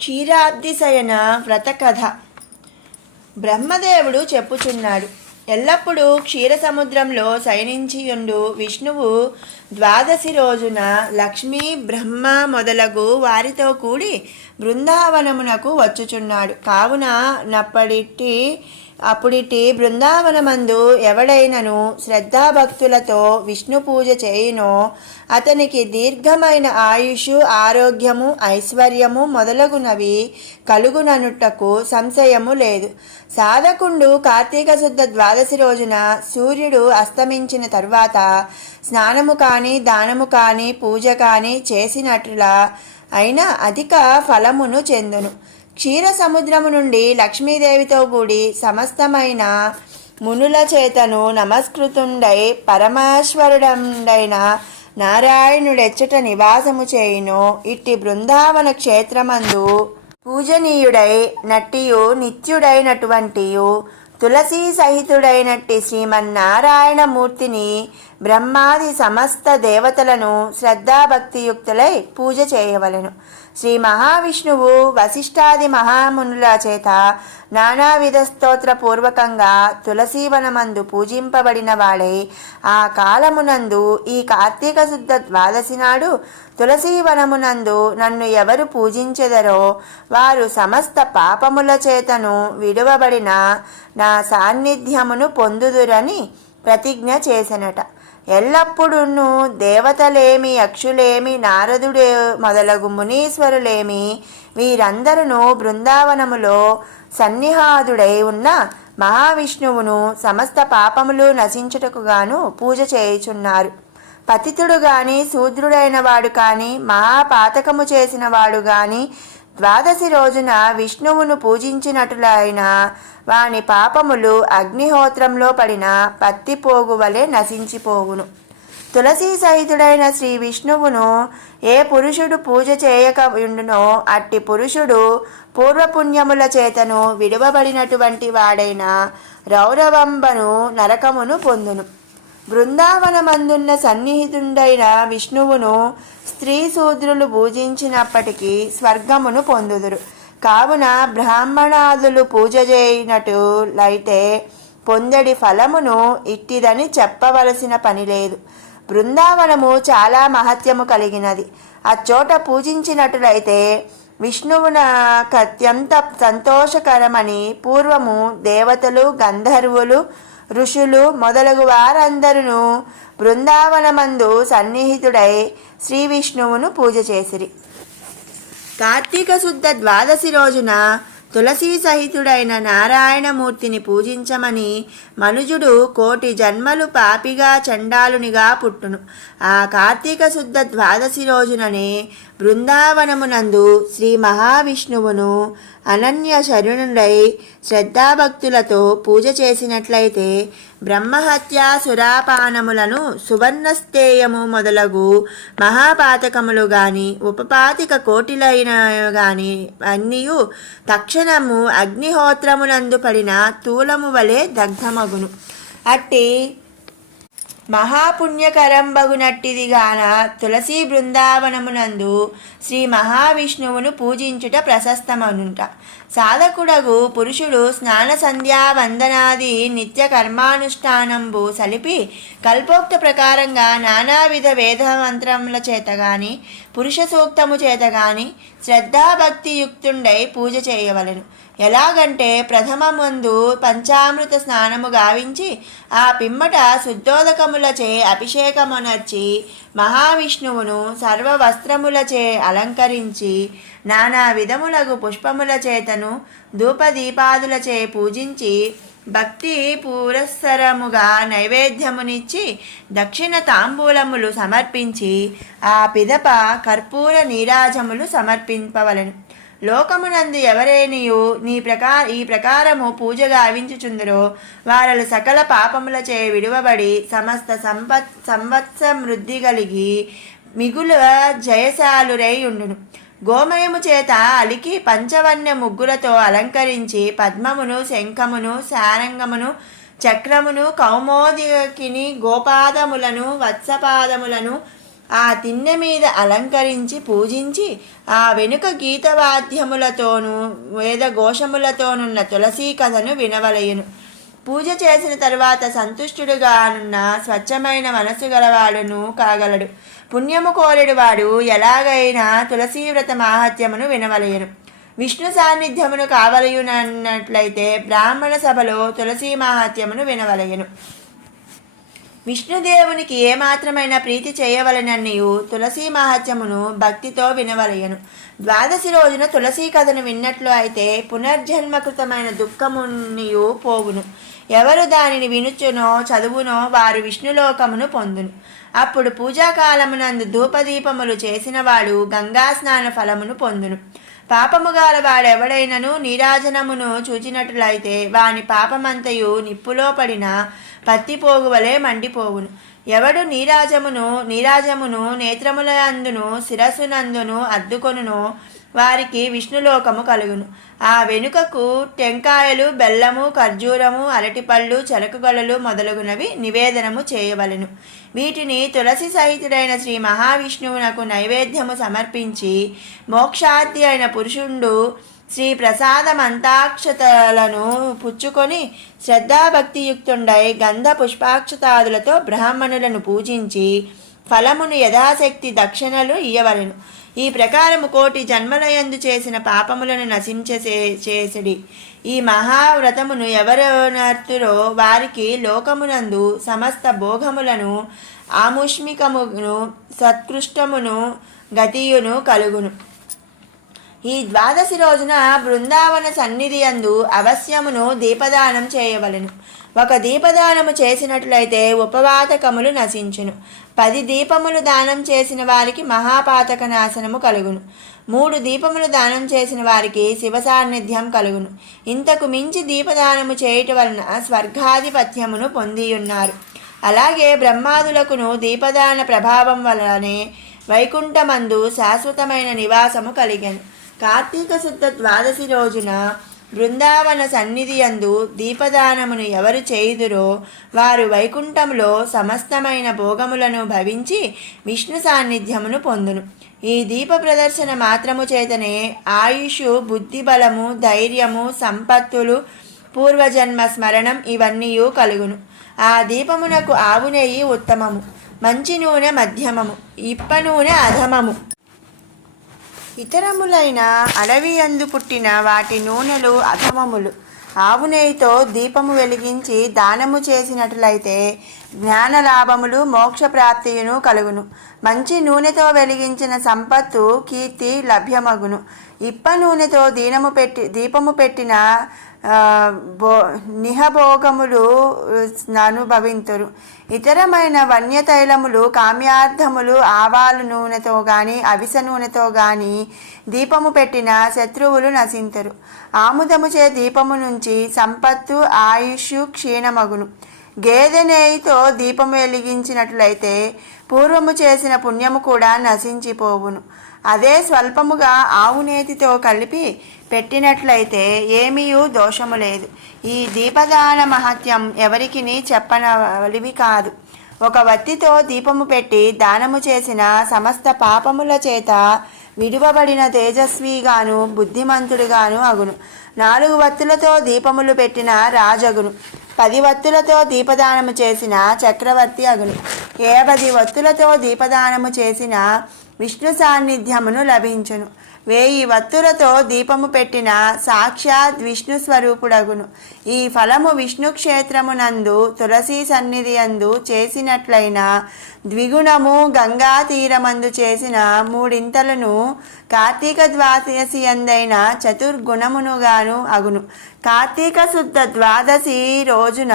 క్షీరాబ్దిశయన వ్రతకథ. బ్రహ్మదేవుడు చెప్పుచున్నాడు. ఎల్లప్పుడూ క్షీర సముద్రంలో శయనించియుండు విష్ణువు ద్వాదశి రోజున లక్ష్మీ బ్రహ్మ మొదలగు వారితో కూడి బృందావనమునకు వచ్చుచున్నాడు. కావున అప్పుడిటి బృందావనమందు ఎవడైనను శ్రద్ధాభక్తులతో విష్ణు పూజ చేయునో అతనికి దీర్ఘమైన ఆయుషు, ఆరోగ్యము, ఐశ్వర్యము మొదలగునవి కలుగుననుటకు సంశయము లేదు. సాధకుండు కార్తీక శుద్ధ ద్వాదశి రోజున సూర్యుడు అస్తమించిన తరువాత స్నానము కానీ, దానము కానీ, పూజ కానీ చేసినట్లులా అయినా అధిక ఫలమును చెందును. క్షీర సముద్రము నుండి లక్ష్మీదేవితో కూడి సమస్తమైన మునుల చేతను నమస్కృతుండై పరమేశ్వరుడండైన నారాయణుడెచ్చట నివాసము చేయును. ఇట్టి బృందావన క్షేత్రమందు పూజనీయుడై నట్టియు నిత్యుడైనటువంటియు తులసీ సహితుడైనట్టి శ్రీమన్నారాయణమూర్తిని బ్రహ్మాది సమస్త దేవతలను శ్రద్ధాభక్తియుక్తులై పూజ చేయవలెను. శ్రీ మహావిష్ణువు వశిష్ఠాది మహామునుల చేత నానావిధ స్తోత్ర పూర్వకంగా తులసీవనమందు పూజింపబడిన వాడై ఆ కాలమునందు ఈ కార్తీక శుద్ధ ద్వాదశి నాడు తులసీవనమునందు నన్ను ఎవరు పూజించెదరో వారు సమస్త పాపముల చేతను విడువబడిన నా సాన్నిధ్యమును పొందుదురని ప్రతిజ్ఞ చేసెనట. ఎల్లప్పుడూ దేవతలేమి, యక్షులేమి, నారదుడే మొదలగు మునీశ్వరులేమి వీరందరూ బృందావనములో సన్నిహాదుడై ఉన్న మహావిష్ణువును సమస్త పాపములు నశించుటకు గాను పూజ చేయుచున్నారు. పతితుడు గాని, శూద్రుడైన వాడు కాని, మహాపాతకము చేసిన వాడు గాని ద్వాదశి రోజున విష్ణువును పూజించినట్లయిన వాని పాపములు అగ్నిహోత్రంలో పడిన పత్తిపోగు వలె నశించిపోవును. తులసీ సహితుడైన శ్రీ విష్ణువును ఏ పురుషుడు పూజ చేయక ఉండునో అట్టి పురుషుడు పూర్వపుణ్యముల చేతను విడువబడినటువంటి వాడైన రౌరవంబను నరకమును పొందును. బృందావనమందున్న సన్నిహితుండైన విష్ణువును స్త్రీ శూద్రులు పూజించినప్పటికీ స్వర్గమును పొందుదురు. కావున బ్రాహ్మణాదులు పూజ చేయనట్లయితే పొందడి ఫలమును ఇట్టిదని చెప్పవలసిన పని లేదు. బృందావనము చాలా మహత్యము కలిగినది. అచ్చోట పూజించినట్లయితే విష్ణువునకత్యంత సంతోషకరమని పూర్వము దేవతలు, గంధర్వులు, ఋషులు మొదలగు వారందరూ బృందావనమందు సన్నిహితుడై శ్రీ విష్ణువును పూజ చేసిరి. కార్తీక శుద్ధ ద్వాదశి రోజున తులసీ సహితుడైన నారాయణమూర్తిని పూజించమని మనుజుడు కోటి జన్మలు పాపిగా చండాలునిగా పుట్టును. ఆ కార్తీక శుద్ధ ద్వాదశి రోజుననే బృందావనమునందు శ్రీ మహావిష్ణువును అనన్య శరణుడై శ్రద్ధాభక్తులతో పూజ చేసినట్లయితే బ్రహ్మహత్య, సురాపానములను, సువర్ణస్థేయము మొదలగు మహాపాతకములు గాని ఉపపాతిక కోటిలైన గాని అన్నియు తక్షణము అగ్నిహోత్రమునందు పడిన తూలము వలె దగ్ధమగును. అట్టి మహాపుణ్యకరంబగునట్టిదిగాన తులసీ బృందావనమునందు శ్రీ మహావిష్ణువును పూజించుట ప్రశస్తమనుంట. సాధకుడగు పురుషుడు స్నాన, సంధ్యా, వందనాది నిత్య కర్మానుష్ఠానంబు సలిపి కల్పోక్త ప్రకారంగా నానావిధ వేదమంత్రముల చేత గాని, పురుష సూక్తము చేత గాని శ్రద్ధాభక్తియుక్తుండై పూజ చేయవలెను. ఎలాగంటే ప్రథమమందు పంచామృత స్నానము గావించి ఆ పిమ్మట శుద్ధోదకములచే అభిషేకమునర్చి మహావిష్ణువును సర్వ వస్త్రములచే అలంకరించి నానా విధములగు పుష్పముల చేతను ధూపదీపాదులచే పూజించి భక్తి పురస్సరముగా నైవేద్యమునిచ్చి దక్షిణ తాంబూలములు సమర్పించి ఆ పిదప కర్పూర నీరాజములు సమర్పింపవలెను. లోకమునందు ఎవరేనియు ఈ ప్రకారము పూజ గావించుచుందరో వారలు సకల పాపములచే విడువబడి సమస్త సంవత్సమృద్ధి కలిగి మిగుల జయశాలురై ఉండును. గోమయము చేత అలికి పంచవన్య ముగ్గులతో అలంకరించి పద్మమును, శంఖమును, సారంగమును, చక్రమును, కౌమోదికిని, గోపాదములను, వత్సపాదములను, ఆ తిన్నె మీద అలంకరించి పూజించి ఆ వెనుక గీతవాద్యములతోనూ వేదఘోషములతోనున్న తులసీ కథను వినవలయును. పూజ చేసిన తరువాత సంతుష్టుడుగానున్న స్వచ్ఛమైన మనసు గలవాడును కాగలడు. పుణ్యము కోరెడువాడు ఎలాగైనా తులసీవ్రత మాహాత్యమును వినవలయును. విష్ణు సాన్నిధ్యమును కావలయునట్లయితే బ్రాహ్మణ సభలో తులసీ మాహాత్యమును వినవలయును. విష్ణుదేవునికి ఏమాత్రమైన ప్రీతి చేయవలననియు తులసీ మహాత్యమును భక్తితో వినవలయను. ద్వాదశి రోజున తులసీ కథను విన్నట్లు అయితే పునర్జన్మకృతమైన దుఃఖమునియు పోవును. ఎవరు దానిని వినుచునో చదువునో వారు విష్ణులోకమును పొందును. అప్పుడు పూజాకాలమునందు ధూపదీపములు చేసినవాడు గంగా స్నాన ఫలమును పొందును. పాపము వాడెవడైనను నీరాజనమును చూచినట్లయితే వాని పాపమంతయు నిప్పులో పడిన పత్తిపోగు వలె మండిపోవును. ఎవడు నీరాజమును నేత్రములందును శిరస్సునందును అద్దుకొనునో వారికి విష్ణులోకము కలుగును. ఆ వెనుకకు టెంకాయలు, బెల్లము, ఖర్జూరము, అరటిపళ్ళు, చెరకుగొలలు మొదలగునవి నివేదనము చేయవలెను. వీటిని తులసి సహితుడైన శ్రీ మహావిష్ణువునకు నైవేద్యము సమర్పించి మోక్షార్థి అయిన పురుషుండు శ్రీ ప్రసాదమంతాక్షతలను పుచ్చుకొని శ్రద్ధాభక్తియుక్తుండై గంధ పుష్పాక్షతాదులతో బ్రాహ్మణులను పూజించి ఫలమును యథాశక్తి దక్షిణలు ఇయ్యవలెను. ఈ ప్రకారము 1,000,000 జన్మలయందు చేసిన పాపములను నశించేసిడి. ఈ మహావ్రతమును ఎవరనర్తురో వారికి లోకమునందు సమస్త భోగములను ఆముష్మికమును సత్కృష్టమును గతియును కలుగును. ఈ ద్వాదశి రోజున బృందావన సన్నిధియందు అవశ్యమును దీపదానం చేయవలెను. ఒక దీపదానము చేసినట్లయితే ఉపవాతకములు నశించును. 10 దీపములు దానం చేసిన వారికి మహాపాతక నాశనము కలుగును. 3 దీపములు దానం చేసిన వారికి శివ సాన్నిధ్యం కలుగును. ఇంతకు మించి దీపదానము చేయుట వలన స్వర్గాధిపత్యమును పొందియున్నారు. అలాగే బ్రహ్మాదులకును దీపదాన ప్రభావం వలనే వైకుంఠమందు శాశ్వతమైన నివాసము కలిగెను. కార్తీక శుద్ధ ద్వాదశి రోజున బృందావన సన్నిధియందు దీపదానమును ఎవరు చేయుదురో వారు వైకుంఠంలో సమస్తమైన భోగములను భవించి విష్ణు సాన్నిధ్యమును పొందును. ఈ దీప ప్రదర్శన మాత్రము చేతనే ఆయుషు, బుద్ధిబలము, ధైర్యము, సంపత్తులు, పూర్వజన్మ స్మరణం ఇవన్నీ కలుగును. ఆ దీపమునకు ఆవు నెయ్యి ఉత్తమము, మంచి నూనె మధ్యమము, ఇప్ప నూనె అధమము. ఇతరములైన అడవి అందు పుట్టిన వాటి నూనెలు అధమములు. ఆవు నెయ్యితో దీపము వెలిగించి దానము చేసినట్లయితే జ్ఞానలాభములు, మోక్షప్రాప్తియును కలుగును. మంచి నూనెతో వెలిగించిన సంపత్తు, కీర్తి లభ్యమగును. ఇప్ప నూనెతో దీపము పెట్టిన నిహభోగములు అనుభవింతురు. ఇతరమైన వన్యతైలములు, కామ్యార్థములు ఆవాలు నూనెతో గాని అవిస నూనెతో గాని దీపము పెట్టిన శత్రువులు నశింతురు. ఆముదముచే దీపము నుంచి సంపత్తు, ఆయుష్ క్షీణమగును. గేదె నెయ్యితో దీపము వెలిగించినట్లయితే పూర్వము చేసిన పుణ్యము కూడా నశించిపోవును. అదే స్వల్పముగా ఆవు నేతితో కలిపి పెట్టినట్లయితే ఏమీయూ దోషము లేదు. ఈ దీపదాన మహత్యం ఎవరికిని చెప్పనవలివి కాదు. ఒక వత్తితో దీపము పెట్టి దానము చేసిన సమస్త పాపముల చేత విడువబడిన తేజస్విగాను బుద్ధిమంతుడిగాను అగును. 4 వత్తులతో దీపములు పెట్టిన రాజగును. 10 వత్తులతో దీపదానము చేసిన చక్రవర్తి అగును. 70 వత్తులతో దీపదానము చేసిన విష్ణు సాన్నిధ్యమును లభించును. 1000 వత్తులతో దీపము పెట్టిన సాక్షాత్ విష్ణు స్వరూపుడగును. ఈ ఫలము విష్ణు క్షేత్రమునందు తులసీ సన్నిధి అందు చేసినట్లయిన ద్విగుణము, గంగా తీరమందు చేసిన 3 కార్తీక ద్వాదశి అందైన చతుర్గుణమునుగాను అగును. కార్తీక శుద్ధ ద్వాదశి రోజున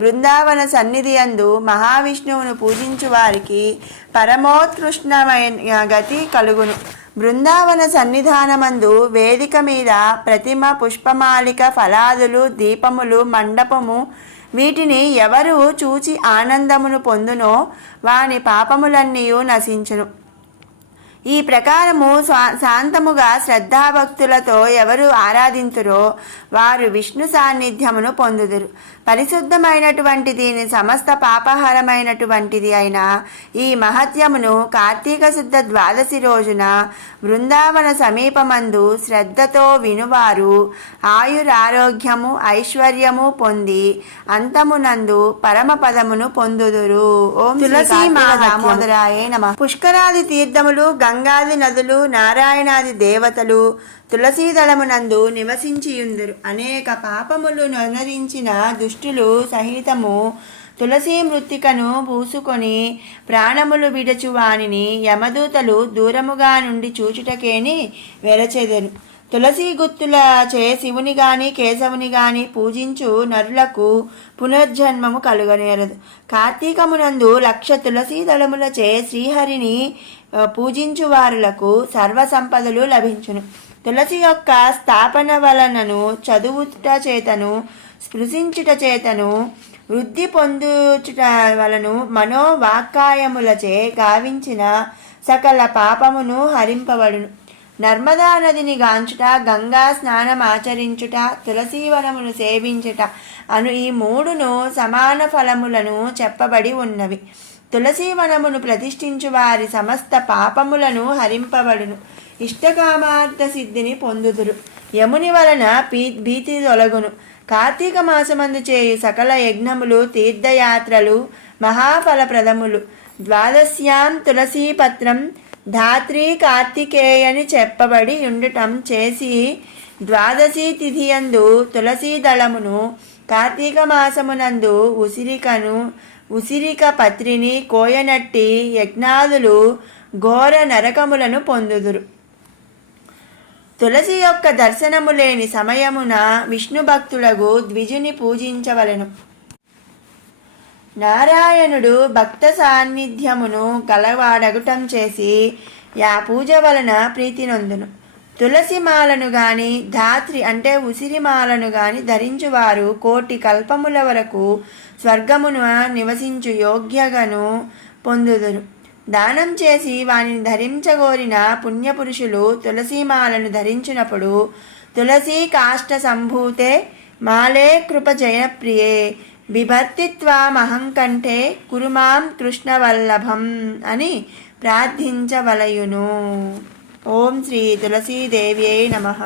బృందావన సన్నిధి అందు మహావిష్ణువును పూజించు వారికి పరమోత్కృష్టమైన గతి కలుగును. బృందావన సన్నిధానమందు వేదిక మీద ప్రతిమ, పుష్పమాలిక, ఫలాదులు, దీపములు, మండపము వీటిని ఎవరు చూచి ఆనందమును పొందునో వాని పాపములన్నీ నశించును. ఈ ప్రకారము శాంతముగా శ్రద్ధాభక్తులతో ఎవరు ఆరాధింతురో వారు విష్ణు సాన్నిధ్యమును పొందుదురు. పరిశుద్ధమైనటువంటి దీని సమస్త పాపహరమైనటువంటిది అయిన ఈ మహత్యమును కార్తీక శుద్ధ ద్వాదశి రోజున బృందావన సమీపమందు శ్రద్ధతో వినువారు ఆయురారోగ్యము ఐశ్వర్యము పొంది అంతమునందు పరమపదమును పొందుదురు. ఓం తులసీ దామోదరాయే నమః. పుష్కరాది తీర్థములు, గంగాది నదులు, నారాయణాది దేవతలు తులసీదళమునందు నివసించియుందురు. అనేక పాపములు నొనరించిన దుష్టులు సహితము తులసీ మృత్తికను పూసుకొని ప్రాణములు విడచు వానిని యమదూతలు దూరముగా నుండి చూచుటకేని వెరచెదరు. తులసీ గుత్తుల చే శివుని గాని కేశవుని గాని పూజించు నరులకు పునర్జన్మము కలుగనేరదు. కార్తీకమునందు 1,00,000 తులసీ దళములచే శ్రీహరిని పూజించు వారులకు సర్వ సంపదలు లభించును. తులసి యొక్క స్థాపన వలనను చదువుట చేతను స్పృశించుట చేతను వృద్ధి పొందుచుట వలను మనోవాక్కాయములచే గావించిన సకల పాపమును హరింపబడును. నర్మదా నదిని గాంచుట, గంగా స్నానం ఆచరించుట, తులసీవనమును సేవించుట అను ఈ మూడును సమాన ఫలములను చెప్పబడి ఉన్నవి. తులసీవనమును ప్రతిష్ఠించు వారి సమస్త పాపములను హరింపబడును. ఇష్టకామార్థ సిద్ధిని పొందుదురు. యముని వలన భీతి తొలగును. కార్తీక మాసమందు చేయు సకల యజ్ఞములు, తీర్థయాత్రలు మహాఫలప్రదములు. ద్వాదశ్యాం తులసీపత్రం ధాత్రి కార్తికేయని చెప్పబడి ఉండుటం చేసి ద్వాదశి తిథియందు తులసీ దళమును, కార్తీక మాసమునందు ఉసిరిక పత్రిని కోయనట్టి యజ్ఞాదులు ఘోర నరకములను పొందుదురు. తులసి యొక్క దర్శనము లేని సమయమున విష్ణు భక్తులకు ద్విజుని పూజించవలెను. నారాయణుడు భక్త సాన్నిధ్యమును కలవాడగుటం చేసి యా పూజ వలన ప్రీతి నొందును. తులసి మాలను గాని ధాత్రి అంటే ఉసిరిమాలను గాని ధరించువారు 1,000,000 కల్పముల వరకు స్వర్గమును నివసించు యోగ్యగను పొందుదురు. దానం చేసి వానిని ధరించగోరిన పుణ్యపురుషులు తులసీమాలను ధరించినప్పుడు తులసీ కాష్ట సంభూతే మాలే కృప జయప్రియే బిభర్తిత్వామహంకంఠే కురుమాం కృష్ణవల్లభం అని ప్రార్థించవలయును. ఓం శ్రీ తులసీదేవ్యై నమః.